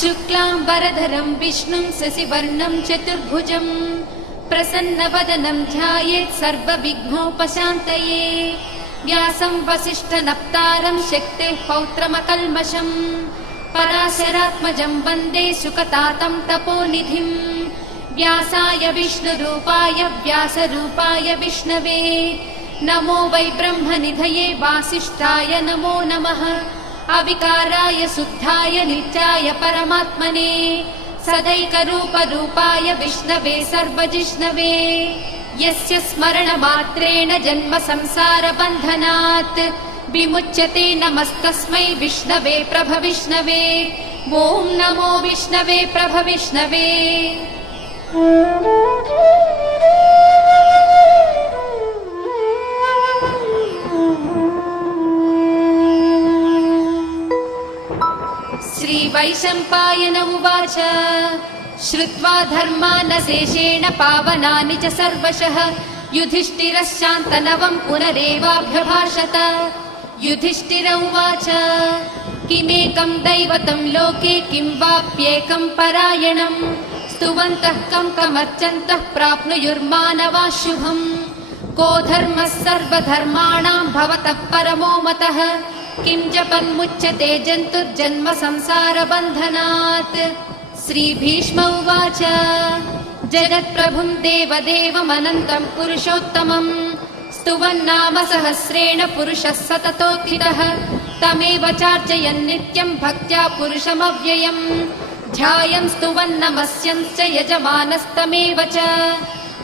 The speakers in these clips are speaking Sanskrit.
शुक्लांबरधरं विष्णुं शशिवर्णं चतुर्भुजं प्रसन्नवदनं ध्यायेत् सर्वविघ्नोपशान्तये। व्यासं वसिष्ठनप्तारं शक्तेः पौत्रमकल्मषं पराशरात्मजं वन्दे सुकतातं तपोनिधिं। व्यासाय विष्णुरूपाय व्यासरूपाय विष्णवे नमो वै ब्रह्मनिधये वासिष्ठाय नमो नमः। अविकाराय शुद्धाय नित्याय परमात्मने सदैकरूपरूपाय विष्णवे सर्वजिष्णवे। यस्य स्मरणमात्रेण जन्म संसारबन्धनात् विमुच्यते नमस्तस्मै विष्णवे प्रभविष्णवे। ॐ नमो विष्णवे प्रभविष्णवे। श्रीवैशम्पायन उवाच श्रुत्वा धर्मानशेषेण पावनानि च सर्वशः युधिष्ठिरश्शान्तनवं पुनरेवाभ्यभाषत। युधिष्ठिर उवाच किमेकं दैवतं लोके किं वाप्येकं परायणं स्तुवन्तः कं कमर्चन्तः प्राप्नुयुर्मानवाः शुभम्। को धर्मः सर्वधर्माणां भवतः परमो मतः किं जपन्मुच्यते जन्तुर्जन्म संसारबन्धनात्। श्रीभीष्म उवाच जगत्प्रभुं देवदेवमनन्तं पुरुषोत्तमं स्तुवन्नाम सहस्रेण पुरुषः सततोत्थितः तमेव चार्चयन् नित्यं भक्त्या पुरुषमव्ययम्। ध्यायन् स्तुवन्नमस्यंश्च यजमानस्तमेव च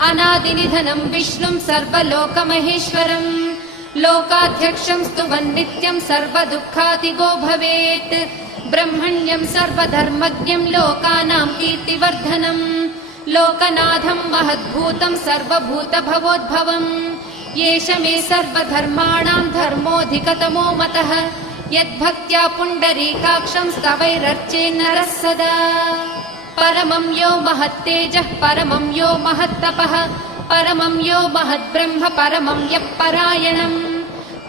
अनादिनिधनं विष्णुं सर्वलोकमहेश्वरम्। लोकाध्यक्षं स्तुवन् नित्यं सर्वदुःखातिगो भवेत्। ब्रह्मण्यं सर्वधर्मज्ञं लोकानां कीर्तिवर्धनम् लोकनाथं महद्भूतं सर्वभूतभवोद्भवम्। येष मे सर्वधर्माणां धर्मोऽधिकतमो मतः यद्भक्त्या पुण्डरीकाक्षं स्तवैरर्चेन्नरः सदा। परमं यो महत्तेजः परमं यो महत्तपः परमं यो महद्ब्रह्म परमं यः परायणम्।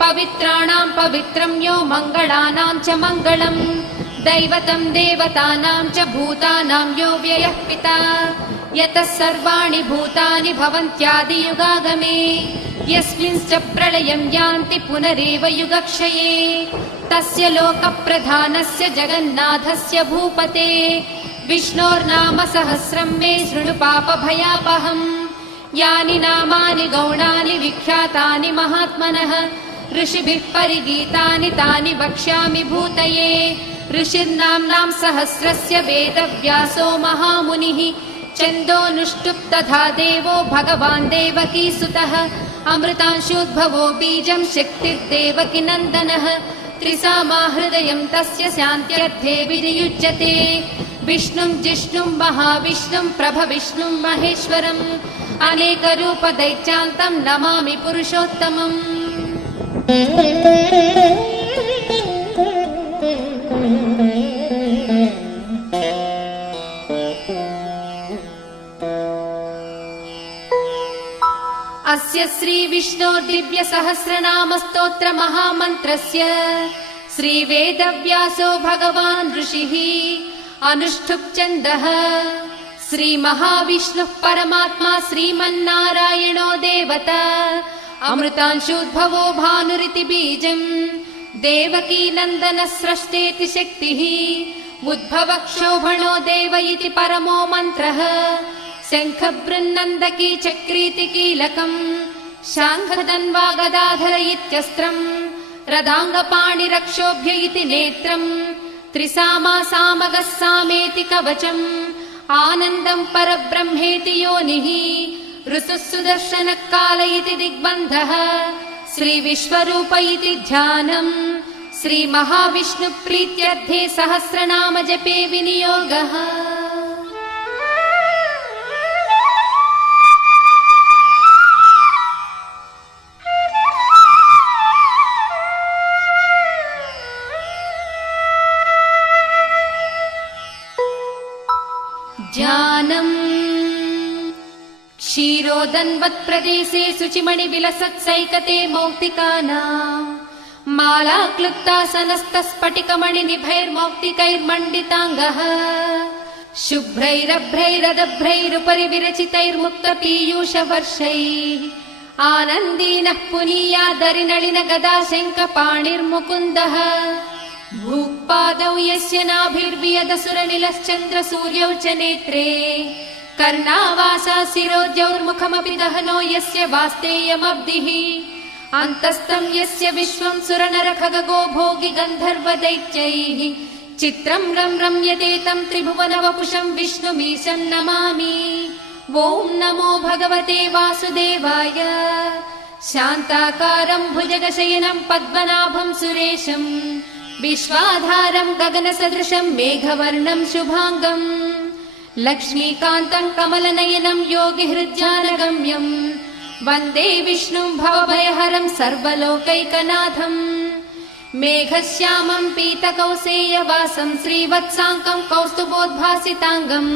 पवित्राणां पवित्रं यो मङ्गलानां च मङ्गलम् दैवतं देवतानां च भूतानां यो व्ययः पिता। यतः सर्वाणि भूतानि भवन्त्यादियुगागमे यस्मिंश्च प्रलयं यान्ति पुनरेव युगक्षये। तस्य लोकप्रधानस्य जगन्नाथस्य भूपते विष्णोर्नाम सहस्रं मे शृणु पापभयापहम्। यानि नामानि गौणानि विख्यातानि महात्मनः ऋषिभिः परिगीतानि तानि वक्ष्यामि भूतये। ऋषिर्नाम्नां सहस्रस्य वेदव्यासो महामुनिः छन्दोऽनुष्टुप् तथा देवो भगवान् देवकीसुतः। अमृतांशोद्भवो बीजं शक्तिर्देवकी नन्दनः त्रिसामा हृदयं तस्य शान्त्यर्थे विनियुज्यते। विष्णुं जिष्णुं महाविष्णुं प्रभविष्णुं महेश्वरम् अनेकरूपदैत्यान्तं नमामि पुरुषोत्तमम्। अस्य श्रीविष्णोर्दिव्यसहस्रनामस्तोत्र महामन्त्रस्य श्रीवेदव्यासो भगवान् ऋषिः अनुष्ठुप् छन्दः। श्रीमहाविष्णुः परमात्मा श्रीमन्नारायणो देवता अमृतांशोद्भवो भानुरिति बीजम् देवकी नन्दनः स्रष्टेति शक्तिः उद्भवक्षोभणो देव इति परमो मन्त्रः। शङ्खबृन्नन्दकी चक्रीति कीलकम् शाङ्खधन्वा गदाधर इत्यस्त्रम् रदाङ्गपाणिरक्षोभ्य इति नेत्रम् त्रिसामा सामगः सामेति कवचम् आनन्दं परब्रह्मेति योनिः ऋसुः सुदर्शनः काल इति दिग्बन्धः श्रीविश्वरूप इति ध्यानम् श्रीमहाविष्णुप्रीत्यर्थे सहस्रनाम जपे विनियोगः। ध्यानम् क्षीरोदन्वत्प्रदेशे शुचिमणिविलसत्सैकते मौक्तिकानाम् माला क्लुप्तासनस्तस्फटिकमणिनिभैर्मौक्तिकैर्मण्डिताङ्गः शुभ्रैरभ्रैरदभ्रैरुपरि विरचितैर्मुक्तपीयूषवर्षैः आनन्दीनः पुनीयादरिनलिन गदा शङ्खपाणिर्मुकुन्दः भूपादौ यस्य नाभिर्वियदसुरनिलश्चन्द्रसूर्यौ च नेत्रे कर्णावासा शिरोद्यौर्मुखमपि दहनो यस्य वास्तेयमब्धिः अन्तस्थं यस्य विश्वं सुरनरखगो भोगि गन्धर्वदैत्यैः चित्रं रम्यते तं त्रिभुवनवपुषं विष्णुमीशं नमामि। ॐ नमो भगवते वासुदेवाय। शान्ताकारं भुजगशयनं पद्मनाभं सुरेशं विश्वाधारं गगनसदृशं मेघवर्णं शुभाङ्गं लक्ष्मीकान्तं कमलनयनं योगिहृद्यानगम्यं वन्दे विष्णुं भवभयहरं सर्वलोकैकनाथम्। मेघश्यामं पीतकौसेयवासं श्रीवत्साङ्कं कौस्तुभोद्भासिताङ्गं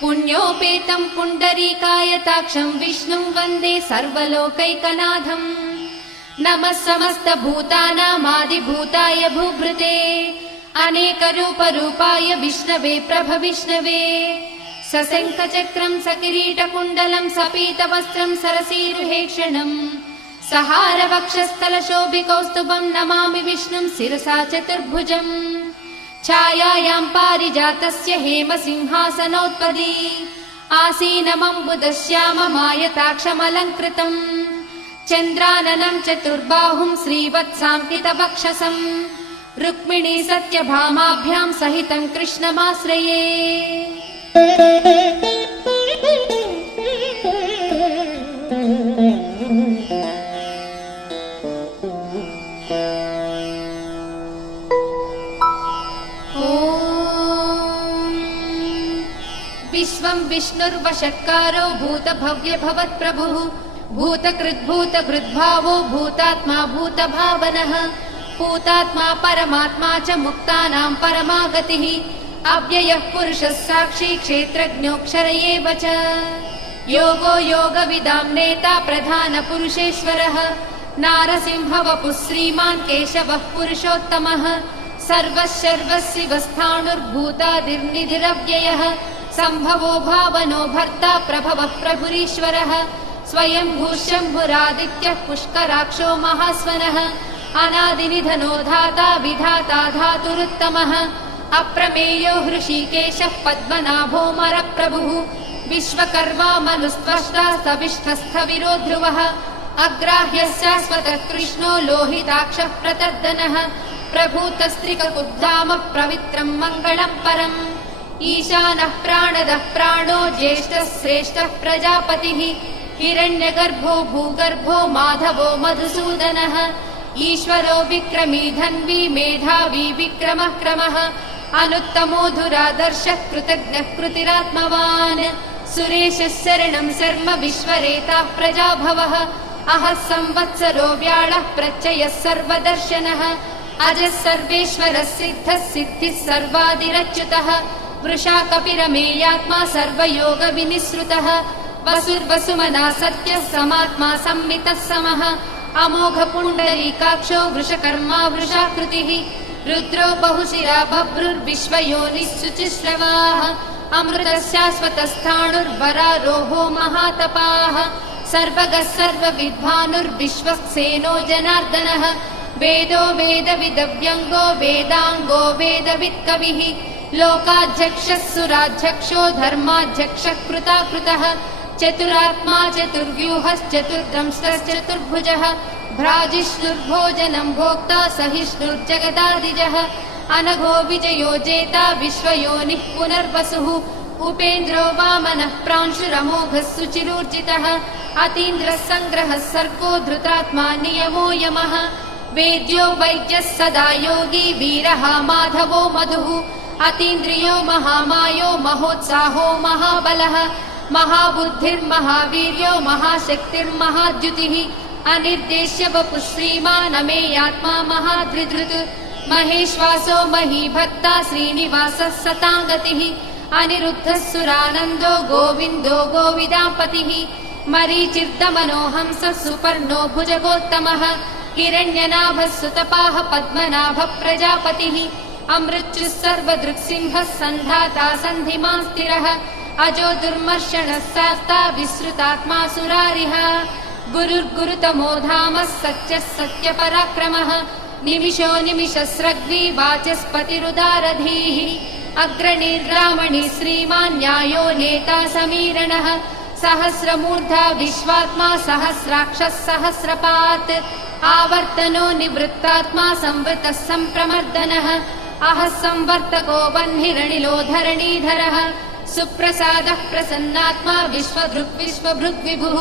पुण्योपेतं पुण्डरीकायताक्षं विष्णुं वन्दे सर्वलोकैकनाथम्। नमः समस्तभूतानामादिभूताय भूभृते अनेकरूपरूपाय विष्णवे प्रभविष्णवे सशङ्खचक्रं सकिरीटकुण्डलं सपीतवस्त्रं सरसीरुहेक्षणं सहारवक्षस्थलशोभिकौस्तुभं नमामि विष्णुं शिरसा चतुर्भुजम्। छायायां पारिजातस्य हेमसिंहासनोत्पदी आसीनमम्बुदश्याममायताक्षमलङ्कृतम् चन्द्राननं चतुर्बाहुं श्रीवत्साङ्कितवक्षसं रुक्मिणी सत्यभामाभ्यां सहितं कृष्णमाश्रये। विश्वं विष्णुर्वषट्कारो भूतभव्य भवत्प्रभुः भूतकृद्भूतभृद्भावो भूतात्मा भूतभावनः भूतात्मा परमात्मा च मुक्तानां परमागतिः अव्ययः पुरुषः साक्षी क्षेत्रज्ञोऽक्षर एव च योगो योगविदां नेता प्रधानपुरुषेश्वरः नारसिंहवपुः श्रीमान् केशवः पुरुषोत्तमः सर्वशर्वशिवस्थाणुर्भूतादिर्निधिरव्ययः सम्भवो भावनो भर्ता प्रभवः प्रभुरीश्वरः स्वयंभू शम्भुरादित्यः पुष्कराक्षो महास्वनः अनादिनिधनो धाता विधाता धातुरुत्तमः अप्रमेयो हृषीकेशः पद्मनाभो मरप्रभुः विश्वकर्मा मनुस्त्वष्टा सविष्ठस्थविरो ध्रुवः अग्राह्यः शाश्वतः कृष्णो लोहिताक्षः प्रतर्दनः प्रभूतस्त्रिककुब्धाम पवित्रं मङ्गलं परम् ईशानः प्राणदः प्राणो ज्येष्ठः श्रेष्ठः प्रजापतिः हिरण्यगर्भो भूगर्भो माधवो मधुसूदनः ईश्वरो विक्रमी धन्वी मेधावी विक्रमः क्रमः अनुत्तमो धुरादर्शः कृतज्ञः कृतिरात्मवान् सुरेशः शरणं शर्म विश्वरेताः प्रजाभवः अहः संवत्सरो व्याळः प्रत्ययः सर्वदर्शनः अजः सर्वेश्वरः सिद्धः सिद्धिः सर्वादिरच्युतः वृषा कपिरमेयात्मा सर्वयोगविनिसृतः वसुर्वसुमना सत्यः समात्मा संमितः समः अमोघ पुण्डरीकाक्षो वृषकर्मा वृषाकृतिः रुद्रो बहुशिरा बभ्रुर्विश्वयोनिः शुचिश्रवाः अमृतः शाश्वतस्थाणुर्वरारोहो महातपाः सर्वगः सर्वविद्वानुर्विश्वक्सेनो जनार्दनः वेदो वेदविदव्यङ्गो वेदाङ्गो वेदवित्कविः लोकाध्यक्षः सुराध्यक्षो धर्माध्यक्षः कृताकृतः चतुरात्मा चतुर्व्यूहश्चतुर्दंष्टश्चतुर्भुजः भ्राजिष्णुर्भोजनं भोक्ता सहिष्णुर्जगदादिजः अनघो विजयो जेता विश्वयोनिः पुनर्वसुः उपेन्द्रो वामनः प्रांशुरमोघः सुचिरूर्जितः अतीन्द्रः सङ्ग्रहः सर्गो धृतात्मा नियमो यमः वेद्यो वैद्यः सदा योगी वीरः माधवो मधुः अतीन्द्रियो महामायो महोत्साहो महाबलः महाबुद्धिर्महावीर्यो महाशक्तिर्महाद्युतिः अनिर्देश्य वपुः श्रीमानमेयात्मा महाधृधृत् महेश्वासो महीभक्ता श्रीनिवासः सताङ्गतिः अनिरुद्धः सुरानन्दो गोविन्दो गोविदापतिः मरीचिर्दमनो हंसः सुपर्णो भुजगोत्तमः हिरण्यनाभः सुतपाः पद्मनाभ प्रजापतिः अमृत्युः सर्वदृक्सिंहः सन्धाता सन्धिमान् स्थिरः अजो दुर्मर्षणः शास्ता विसृतात्मा सुरारिः गुरुर्गुरुतमो धामः सत्यः सत्यपराक्रमः निमिषो निमिषस्रग्वी वाचस्पतिरुदारधीः अग्रणीर्रामणि श्रीमान् न्यायो नेता समीरणः सहस्रमूर्धा विश्वात्मा सहस्राक्षः सहस्रपात् आवर्तनो निवृत्तात्मा संवृतः सम्प्रमर्दनः अहः संवर्तको वह्निरनिलो धरणीधरः सुप्रसादः प्रसन्नात्मा विश्वभृग्विभुः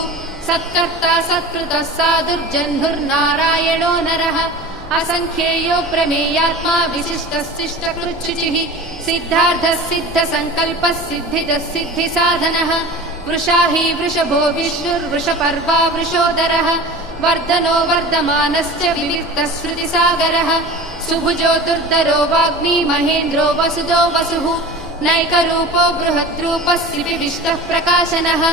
सत्कर्ता सत्कृतः साधुर्जह्नुर्नारायणो नरः असंख्येयो प्रमेयात्मा विशिष्टः शिष्टकृच्छुचिः सिद्धार्थः सिद्धसङ्कल्पः सिद्धिदः सिद्धिसाधनः वृषाही वृषभो विष्णुर्वृषपर्वा वृषोदरः वर्धनो वर्धमानश्च विविक्तः श्रुतिसागरः सुभुजो दुर्धरो वाग्मी महेन्द्रो वसुदो वसुः नैकरूपो बृहद्रूपः श्रीविष्टः प्रकाशनः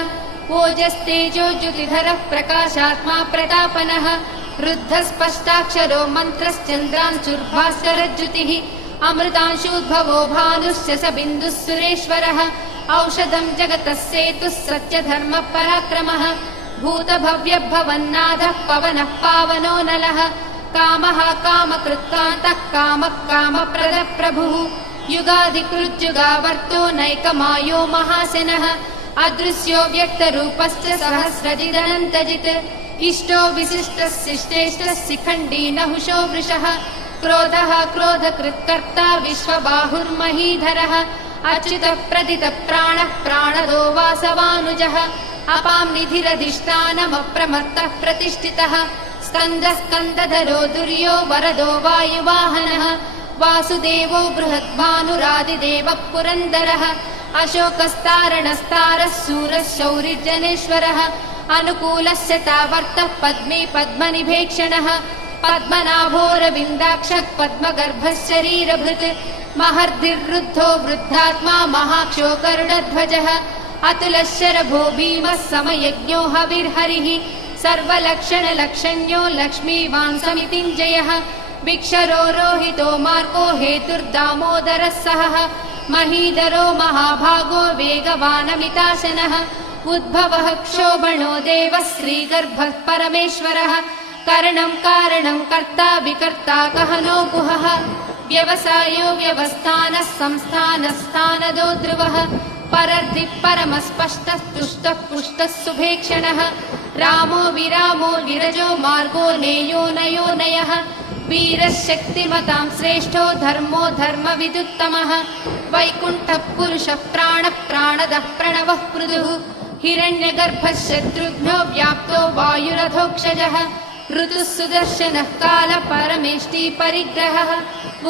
ओजस्तेजो ज्युतिधरः प्रकाशात्मा प्रतापनः रुद्धस्पष्टाक्षरो मन्त्रश्चन्द्रांशुर्भास्करज्युतिः अमृतांशूद्भवो भानुश्च स बिन्दुः सुरेश्वरः औषधं जगतः सेतुः सत्यधर्मः पराक्रमः भूतभव्यभवन्नाथः पवनः पावनो नलः कामः कामकृत्कान्तः कामः कामप्रदः प्रभुः युगाधिकृज्युगावर्तो नैकमायो महासेनः अदृश्यो व्यक्तरूपश्च सहस्रजिदनन्तजित् इष्टो विशिष्टः शिष्टेष्टः शिखण्डी नहुषो वृषः क्रोधः क्रोधकृत्कर्ता विश्वबाहुर्महीधरः अच्युतः प्रदितः प्राणः प्राणदो वासवानुजः अपां निधिरधिष्ठानमप्रमत्तः प्रतिष्ठितः स्कन्दः स्कन्दधरो दुर्यो वरदो वायुवाहनः वासुदेवो बृहद्भानुरादिदेवः पुरन्दरः अशोकस्तारणस्तारः शूरः शौरिर्जनेश्वरः अनुकूलस्य तावर्तः पद्मे पद्मनिभेक्षणः पद्मनाभोरविन्दाक्षः पद्मगर्भः शरीरभृत् महर्धिर्वृद्धो वृद्धात्मा महाक्षो गरुडध्वजः अतुलः शरभो भीमः समयज्ञो हविर्हरिः सर्वलक्षणलक्षण्यो लक्ष्मीवान् समितिञ्जयः विक्षरो रोहितो मार्गो हेतुर्दामोदरः सहः महीधरो महाभागो वेगवानमिताशनः उद्भवः क्षोभणो देवः श्रीगर्भः परमेश्वरः करणं कारणं कर्ता विकर्ता गहनो गुहः व्यवसायो व्यवस्थानः संस्थानस्थानदो ध्रुवः परर्धिः परमस्पष्टः तुष्टः पुष्टः सुभेक्षणः रामो विरामो विरजो मार्गो नेयो नयो नयः वीरः शक्तिमतां श्रेष्ठो धर्मो धर्मविदुत्तमः वैकुण्ठः पुरुषः प्राणः प्राणदः प्रणवः पृथुः हिरण्यगर्भः शत्रुघ्नो व्याप्तो वायुरथोक्षजः ऋतुः सुदर्शनः कालः परमेष्टि परिग्रहः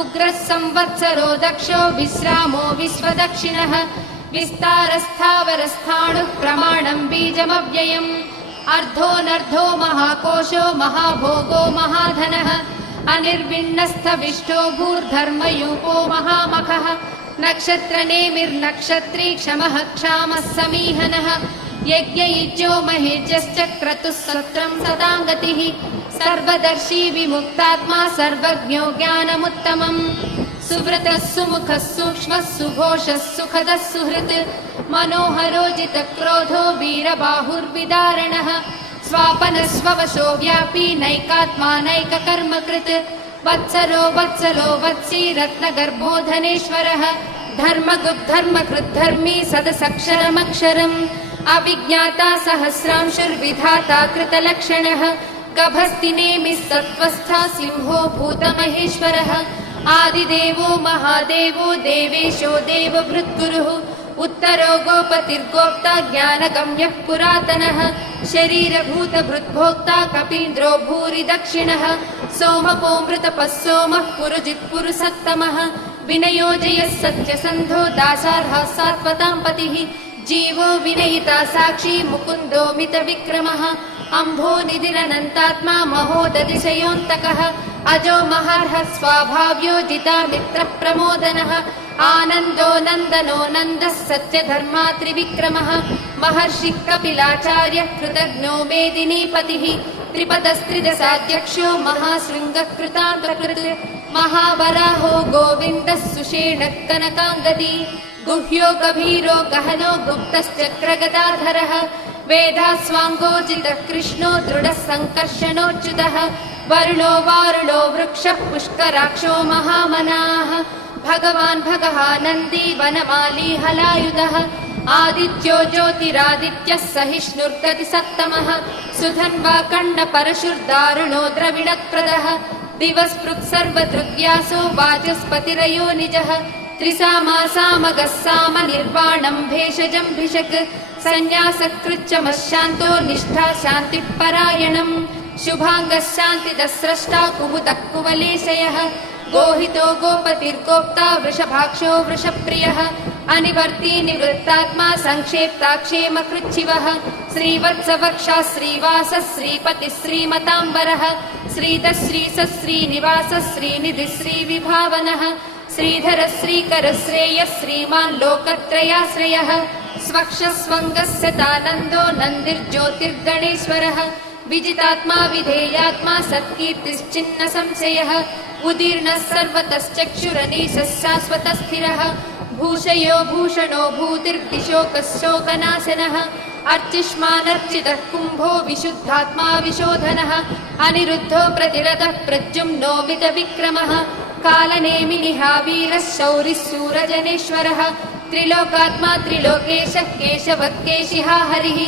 उग्रः संवत्सरो दक्षो विश्रामो विश्वदक्षिणः विस्तारस्थावरस्थाणुः प्रमाणं बीजमव्ययम् अर्धोऽनर्धो महाकोशो महाभोगो महाधनः अनिर्विण्णस्थविष्टो भूर्धर्मयूपो महामखः नक्षत्रनेमिर्नक्षत्री क्षमः क्षामः समीहनः यज्ञयुज्यो महेज्यश्च क्रतुः सत्रं सदाङ्गतिः सर्वदर्शी विमुक्तात्मा सर्वज्ञो ज्ञानमुत्तमम् सुव्रतः सुमुखः सूक्ष्मः सुघोषः सुखदः सुहृत् मनोहरो जितक्रोधो वीरबाहुर्विदारणः स्वापनः स्ववशो व्यापी नैकात्मा नैककर्मकृत् वत्सरो वत्सलो वत्सी रत्नगर्भो धनेश्वरः धर्मकृद्धर्मी सदसक्षरमक्षरम् अविज्ञाता सहस्रांशुर्विधाता कृतलक्षणः गभस्तिनेमिः सत्त्वस्था सिंहो भूतमहेश्वरः आदिदेवो महादेवो देवेशो देवभृद्गुरुः उत्तरो गोपतिर्गोप्ता ज्ञानगम्यः पुरातनः शरीरभूतभृद्भोक्ता कपीन्द्रो भूरि दक्षिणः सोमपोमृतपः सोमः पुरुजित्पुरुषत्तमः विनयोजयः सत्यसन्धो दासार्हः सात्वतां पतिः जीवो विनयिता साक्षी मुकुन्दो मितविक्रमः अम्भो निधिरनन्तात्मा महोदतिशयोऽन्तकः अजो महार्हः स्वाभाव्यो जिता मित्रप्रमोदनः आनन्दो नन्दनो नन्दः सत्यधर्मा त्रिविक्रमः महर्षिः कपिलाचार्यः कृतज्ञो मेदिनीपतिः त्रिपदस्त्रिदशाध्यक्षो महाशृङ्गकृतान्तकृत् महावराहो गोविन्दः सुषेणः कनकाङ्गदी गुह्यो गभीरो गहनो गुप्तश्चक्रगदाधरः वेदास्वाङ्गोजितः कृष्णो दृढः सङ्कर्षणोच्युतः वरुणो वारुणो वृक्षः पुष्कराक्षो महामनाः भगवान् भगवानन्दी वनमाली हलायुधः आदित्यो ज्योतिरादित्यः सहिष्णुर्गति सत्तमः सुधन्वा कण्डपरशुर्दारुणो द्रविणप्रदः दिवस्पृक् सर्वदृग्व्यासो वाचस्पतिरयो निजः त्रिसामा सामगः साम निर्वाणं भेषजं भिषक् संन्यासकृच्चमशान्तो निष्ठा शान्तिः परायणम् शुभाङ्गः शान्तिदः स्रष्टा कुमुदः कुवलेशयः गोहितो गोपतिर्गोप्ता वृषभाक्षो वृषप्रियः अनिवर्ती निवृत्तात्मा संक्षेप्ताक्षेम कृच्छिवः श्रीवत्सवक्षा श्रीवासः श्रीपतिः श्रीमताम्बरः श्रीधः श्रीसः श्रीनिवासः श्रीनिधिः श्रीविभावनः श्रीधर श्रीकर श्रेयः श्रीमान् लोकत्रयाश्रयः स्वक्षस्वङ्गस्य तानन्दो नन्दिर्ज्योतिर्गणेश्वरः विजितात्मा विधेयात्मा सत्कीर्तिश्चिन्न संशयः उदीर्णः सर्वतश्चक्षुरनीशः शाश्वतः स्थिरः भूषयो भूषणो भूतिर्दिशोकशोकनाशनः अर्चिष्मानर्चितः कुम्भो विशुद्धात्मा विशोधनः अनिरुद्धो प्रतिरतः प्रद्युम्नो मितविक्रमः कालनेमिनिहावीरः शौरिः शूरजनेश्वरः त्रिलोकात्मा त्रिलोकेशः केशवः केशिहा हरिः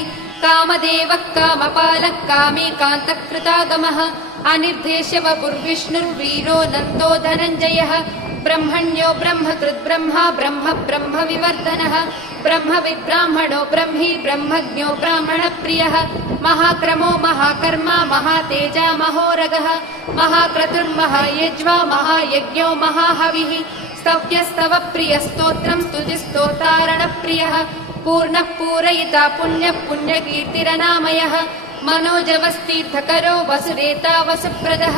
कामदेवः कामपालः कामीकान्तः कृतागमः अनिर्देश्यवपुर्विष्णुर्वीरो नन्दो धनञ्जयः ब्रह्मण्यो ब्रह्मकृद्ब्रह्मा ब्रह्म ब्रह्म विवर्धनः ब्रह्मविद्ब्राह्मणो ब्रह्मी ब्रह्मज्ञो ब्राह्मणप्रियः महाक्रमो महाकर्मा महातेजा महोरगः महाक्रतुर्महायज्वा महायज्ञो महाहविः स्तव्यस्तव प्रियस्तोत्रं स्तुतिस्तोतारणप्रियः पूर्णः पूरयिता पुण्यः पुण्यकीर्तिरनामयः मनोजवस्तीर्थकरो वसुरेता वसुप्रदः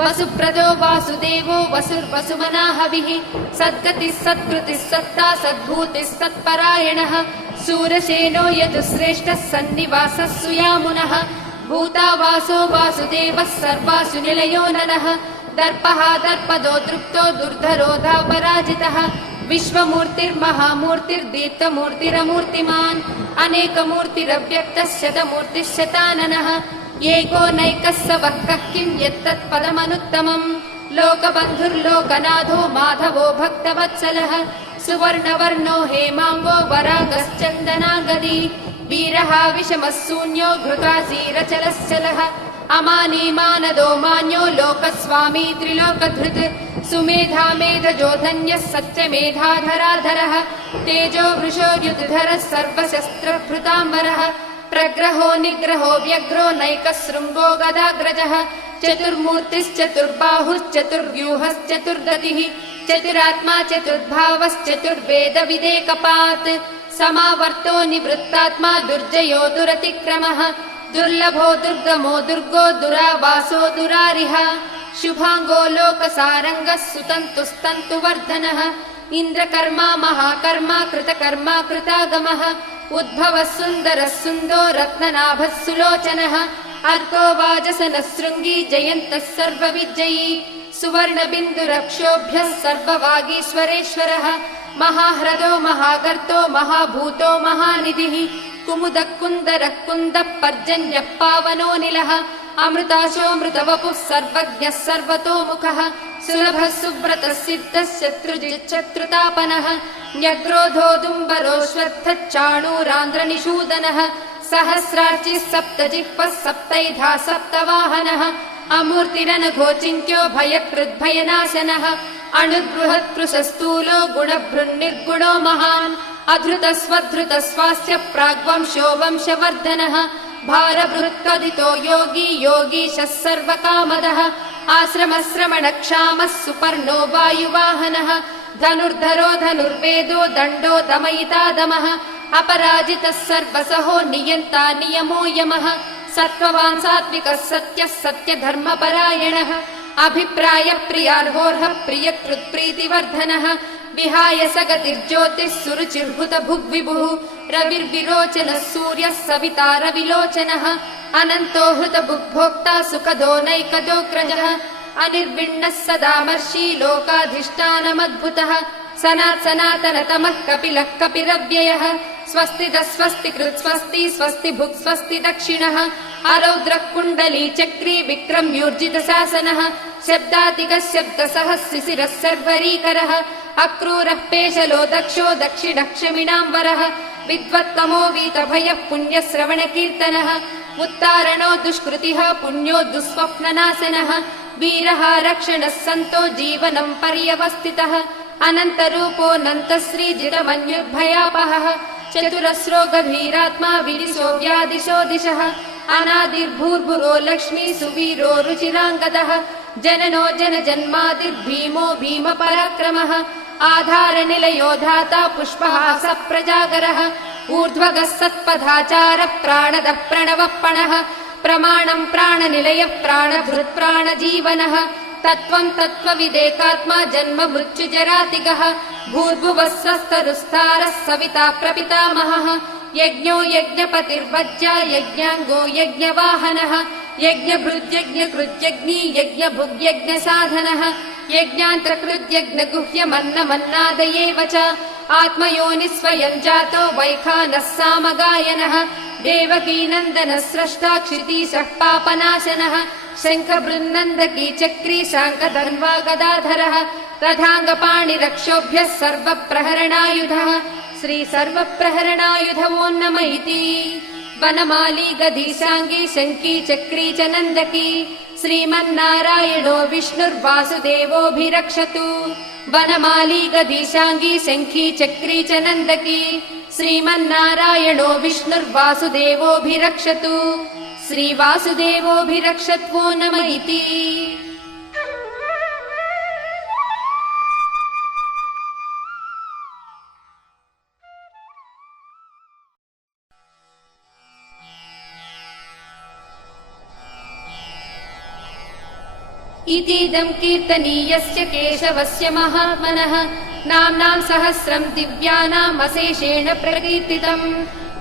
वसुप्रदो वासुदेवो वसुर्वसुमनाहविः सद्गतिः सत्कृतिः सत्ता सद्भूतिः सत्परायणः शूरसेनो यदुश्रेष्ठः सन्निवासः सुयामुनः भूतावासो वासुदेवः सर्वासु निलयो ननः दर्पः दर्पदो दृप्तो दुर्धरोधा पराजितः विश्वमूर्तिर्महामूर्तिर्दीप्तमूर्तिरमूर्तिमान् अनेकमूर्तिरव्यक्तः शतमूर्तिः शताननः एको नैकः स वः कः किं यत्तत्पदमनुत्तमम् लोकबन्धुर्लोकनाथो माधवो भक्तवत्सलः सुवर्णवर्णो हेमाङ्गो वरागश्चन्दनागदी वीरः विषमः शून्यो घृतासीरचलश्चलः अमानीमानदो मान्यो लोकस्वामी त्रिलोकधृत् सुमेधा मेधजो धन्यः सत्यमेधाधराधरः तेजो वृषोर्युतिधरः सर्वशस्त्रभृताम्बरः प्रग्रहो निग्रहो व्यग्रो नैकशृङ्गो गदाग्रजः चतुर्मूर्तिश्चतुर्बाहुश्चतुर्व्यूहश्चतुर्गतिः चतुरात्मा चतुर्भावश्चतुर्वेदविदेकपात् समावर्तो निवृत्तात्मा दुर्जयो दुरतिक्रमः दुर्लभो दुर्गमो दुर्गो दुरावासो दुरारिः शुभाङ्गो लोकसारङ्गः सुतन्तुस्तन्तुवर्धनः इन्द्रकर्मा महाकर्मा कृतकर्मा कृतागमः उद्भवः सुन्दरः सुन्दो रत्ननाभः सुलोचनः अर्को वाजसनः शृङ्गी जयन्तः सर्वविजयी सुवर्णबिन्दुरक्षोभ्यः सर्ववागीश्वरेश्वरः महाह्रदो महागर्तो महाभूतो महानिधिः कुमुदः कुन्दरः कुन्दः पर्जन्यः पावनोऽनिलः अमृताशोऽमृतवपुः सर्वज्ञः सर्वतोमुखः सुलभः सुव्रतः सिद्धः शत्रुजिच्छत्रुतापनः न्यग्रोधोदुम्बरोऽश्वत्थः चाणूरान्ध्रनिषूदनः सहस्रार्चिः सप्तजिह्वः सप्तैधा सप्तवाहनः अमूर्तिरनघोचिन्त्यो भयकृद्भयनाशनः अणुर्बृहत्कृशस्थूलो गुणभृन्निर्गुणो महान् अधृतस्वधृतस्वास्य प्राग्वंशो वंशवर्धनः भारबृहत्कथितो योगी योगीशः सर्वकामदः आश्रमश्रमणक्षामः सुपर्णो वायुवाहनः धनुर्धरो धनुर्वेदो दण्डो दमयिता दमः अपराजितः सर्वसहो नियन्ता नियमो यमः सत्त्ववान् सात्विकः सत्यः सत्यधर्मपरायणः अभिप्राय प्रियार्होर्हः प्रियकृत्प्रीतिवर्धनः विहाय सगतिर्ज्योतिः सुरुचिर्हुत भुग्विभुः रविर्विरोचनः सूर्यः सविता रविलोचनः अनन्तो हृतभुग्भोक्ता सुखदो नैकदोऽग्रजः अनिर्विण्णः सदामर्षि लोकाधिष्ठानमद्भुतः सनातनतमः कपिलः कपिरव्ययः स्वस्तिदः स्वस्तिकृत् स्वस्ति स्वस्ति भुक् स्वस्ति दक्षिणः आरौद्रः कुण्डली चक्री विक्रम्यूर्जितशासनः शब्दातिकः शब्दसः शिशिरः सर्वरीकरः अक्रूरः पेशलो दक्षो दक्षिणः क्षमिणाम्बरः विद्वत्तमो वीतभयः पुण्यश्रवणकीर्तनः उत्तारणो दुष्कृतिः पुण्यो दुःस्वप्ननाशनः वीरः रक्षणः सन्तो जीवनं पर्यवस्थितः अनन्तरूपोऽनन्तश्रीजितमन्युर्भयापहः चतुरस्रो गभीरात्मा विदिशो व्यादिशो दिशः अनादिर्भूर्भुरो लक्ष्मी सुवीरो रुचिराङ्गदः जननो जनजन्मादिर्भीमो भीमपराक्रमः आधारनिलयो धाता पुष्पहास प्रजागरः ऊर्ध्वगः सत्पथाचारः प्राणदः प्रणवः पणः प्रमाणं प्राणनिलयः प्राणभृत् प्राणजीवनः तत्त्वं तत्त्वविदेकात्मा जन्म मृत्युजरातिगः भूर्भुवः स्वस्तरुस्तारः सविता प्रपितामहः यज्ञो यज्ञपतिर्वज्या यज्ञाङ्गो यज्ञवाहनः यज्ञभृद्यज्ञकृत्यग्नि यज्ञभुग्यज्ञसाधनः यज्ञान्तकृद्यज्ञगुह्यमन्नमन्नादयेव च आत्मयोनिस्वयं जातो वैखानः सामगायनः देवकीनन्दनः स्रष्टा क्षितीशः पापनाशनः शङ्खबृन्नन्दकी चक्री शाङ्खधन्वा गदाधरः रथाङ्गपाणिरक्षोभ्यः सर्वप्रहरणायुधः श्रीसर्वप्रहरणायुधवो नम इति वनमाली गदीशाङ्गी शङ्की चक्री च नन्दकी श्रीमन्नारायणो विष्णुर्वासुदेवोऽभिरक्षतु वनमाली गदीशाङ्गी शङ्खी चक्री च नन्दकी श्रीमन्नारायणो विष्णुर्वासुदेवोऽभिरक्षतु श्रीवासुदेवोऽभिरक्षत्वो नम इति इतीदं कीर्तनीयस्य केशवस्य महात्मनः नाम्नां सहस्रं दिव्यानाम् अशेषेण प्रकीर्तितम्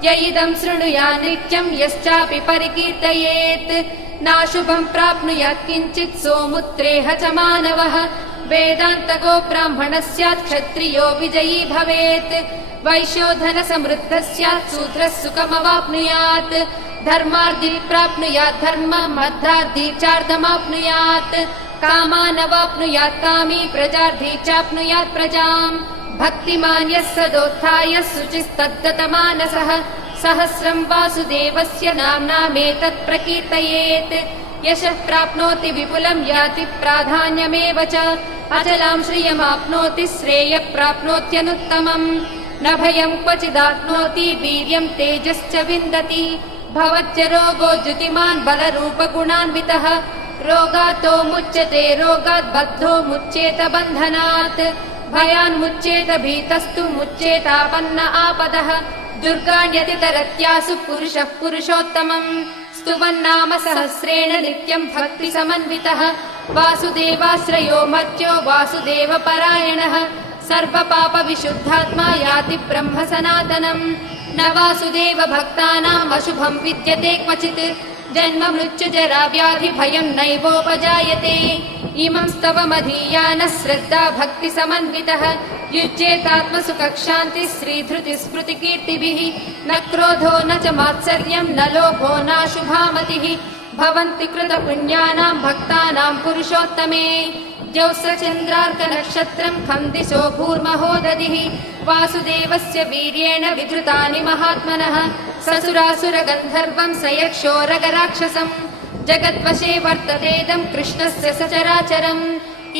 य इदं शृणुयात् नित्यं यश्चापि परिकीर्तयेत् नाशुभं प्राप्नुयात् किञ्चित् सोमुत्रेह च मानवः वेदान्तको ब्राह्मणः स्यात् क्षत्रियो विजयी भवेत् वैश्यो धनसमृद्धः स्यात् शूद्रः सुखमवाप्नुयात् धर्मार्धी प्राप्नुयात् धर्मम् अर्थार्थी चार्धमाप्नुयात् कामानवाप्नुयात् कामी प्रजार्थी चाप्नुयात् प्रजाम् भक्तिमान् यः सदोत्थाय शुचिस्तद्गतमानसः सहस्रं वासुदेवस्य नाम्नामेतत् प्रकीर्तयेत् यशः प्राप्नोति विपुलं याति प्राधान्यमेव च अचलां श्रियमाप्नोति श्रेयः प्राप्नोत्यनुत्तमम् न भयं क्वचिदाप्नोति वीर्यं तेजश्च विन्दति भवत्य रोगो द्युतिमान् बलरूपगुणान्वितः रोगातो मुच्यते रोगात् बद्धो मुच्येत बन्धनात् भयान्मुच्येत भीतस्तु मुच्येतापन्न आपदः दुर्गाण्यतितरत्यासु पुरुषः पुरुषोत्तमम् स्तुवन्नाम सहस्रेण नित्यं भक्तिसमन्वितः वासुदेवाश्रयो मर्त्यो वासुदेवपरायणः सर्वपापविशुद्धात्मा याति ब्रह्म सनातनम् न वासुदेव भक्तानाम् अशुभं विद्यते क्वचित् जन्म मृत्युजरा व्याधि भयं नैवोपजायते इमं स्तवमधीयानः श्रद्धा भक्तिसमन्वितः युज्येतात्मसुखशान्तिः श्रीधृतिस्मृतिकीर्तिभिः न क्रोधो न च मात्सर्यं न लोभो नाशुभामतिः भवन्ति कृतपुण्यानां भक्तानां पुरुषोत्तमे द्यौस्रचन्द्रार्कनक्षत्रं खं दिशो भूर्महोदधिः वासुदेवस्य वीर्येण विधृतानि महात्मनः ससुरासुरगन्धर्वं सयक्षोरगराक्षसम् जगद्वशे वर्ततेदं कृष्णस्य सचराचरम्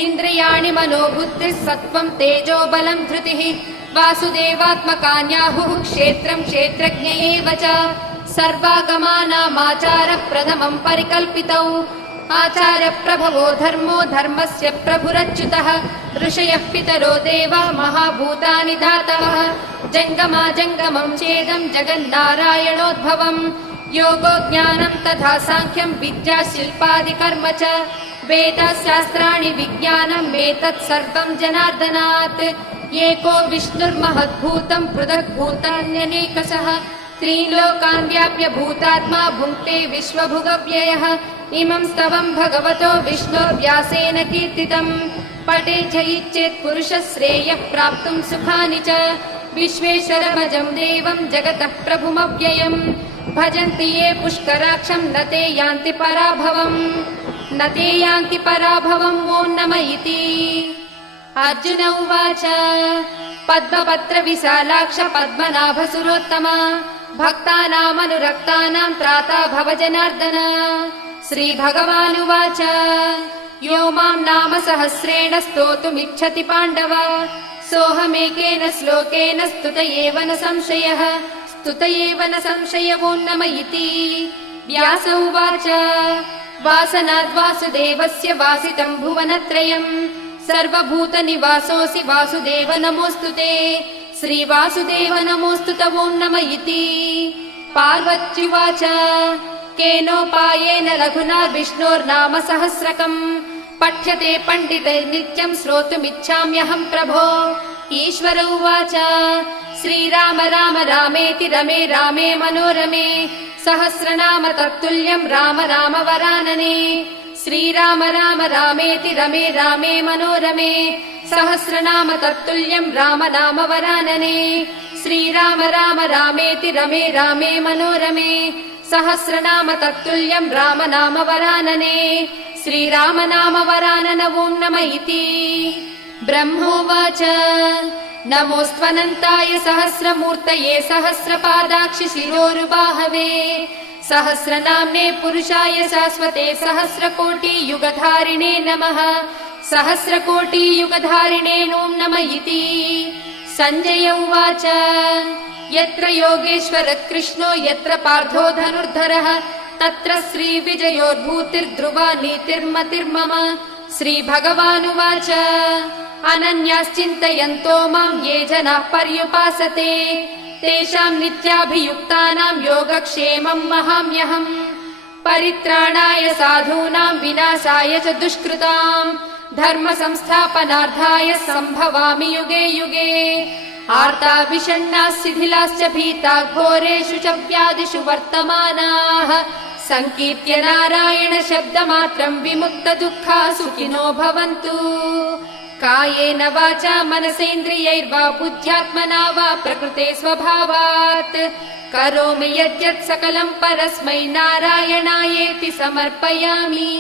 इन्द्रियाणि मनोबुद्धिः सत्त्वं तेजो बलं धृतिः वासुदेवात्मकान्याहुः क्षेत्रं क्षेत्रज्ञ एव च सर्वागमानामाचारः प्रथमं परिकल्पितौ आचार्यप्रभवो धर्मो धर्मस्य प्रभुरच्युतः ऋषयः पितरो देवा महाभूतानि धातवः जङ्गमाजङ्गमं चेदं जगन्नारायणोद्भवम् योगो ज्ञानं तथा साङ्ख्यं विद्या शिल्पादिकर्म च वेदशास्त्राणि विज्ञानम् एतत् सर्वं जनार्दनात् एको विष्णुर्महद्भूतं पृथग्भूतान्यनेकशः त्रीलोकान् व्याप्य भूतात्मा भुङ्क्ते विश्वभुगव्ययः इमं स्तवं भगवतो विष्णोर्व्यासेन कीर्तितम् पठे च इच्छेत् पुरुषः श्रेयः प्राप्तुं सुखानि च विश्वेश्वरमजं देवं जगतः प्रभुमव्ययम् भजन्ति ये पुष्कराक्षं न ते यान्ति पराभवम् न ते यान्ति पराभवम् ॐ नम इति। अर्जुन उवाच पद्मपत्र विशालाक्ष पद्मनाभसुरोत्तम भक्तानामनुरक्तानां त्राता भव जनार्दन। श्रीभगवानुवाच यो मां नाम सहस्रेण स्तोतुमिच्छति पाण्डव सोऽहमेकेन श्लोकेन स्तुत एव न संशयः स्तुत एव न संशय ॐ नम इति। व्यास उवाच वासनाद्वासुदेवस्य वासितं भुवनत्रयम् सर्वभूतनिवासोऽसि वासुदेव नमोऽस्तु ते श्रीवासुदेव नमोऽस्तु तं ॐ नम इति। पार्वत्युवाच केनोपायेन लघुना विष्णोर्नाम सहस्रकम् पठ्यते पण्डितैर्नित्यम् श्रोतुमिच्छाम्यहं प्रभो। ईश्वर उवाच श्रीराम राम रामेति रमे रामे मनोरमे सहस्रनाम तत्तुल्यं राम राम वरानने। श्रीराम राम रामेति रमे रामे मनोरमे सहस्रनाम तत्तुल्यं राम नाम वरानने। श्रीराम राम रामेति रमे रामे मनोरमे सहस्रनाम तत्तुल्यं राम नाम वरानने। श्रीराम नाम वरानन ॐ नम इति। ब्रह्मोवाच नमोऽस्त्वनन्ताय सहस्रमूर्तये सहस्रपादाक्षि शिरोरुबाहवे सहस्रनाम्ने पुरुषाय शाश्वते सहस्रकोटियुगधारिणे नमः सहस्रकोटियुगधारिणे ॐ नम इति। सञ्जय उवाच यत्र योगेश्वर कृष्णो यत्र पार्थो धनुर्धरः तत्र श्रीविजयोर्भूतिर्ध्रुवा नीतिर्मतिर्मम। श्रीभगवानुवाच अनन्याश्चिन्तयन्तो मां ये जनाः पर्युपासते तेषां नित्याभियुक्तानां योगक्षेमं वहाम्यहम्। परित्राणाय साधूनां विनाशाय च दुष्कृताम् धर्म संस्थापनार्थाय सम्भवामि युगे युगे। आर्ता विषण्णाः शिथिलाश्च भीता घोरेषु च व्याधिषु वर्तमानाः संकीर्त्य नारायण शब्दमात्रं विमुक्त दुःखा सुखिनो भवन्तु। कायेन वाचा मनसेन्द्रियैर्वा बुद्ध्यात्मना वा प्रकृते स्वभावात् करोमि यद्यत् सकलं परस्मै नारायणायेति समर्पयामि।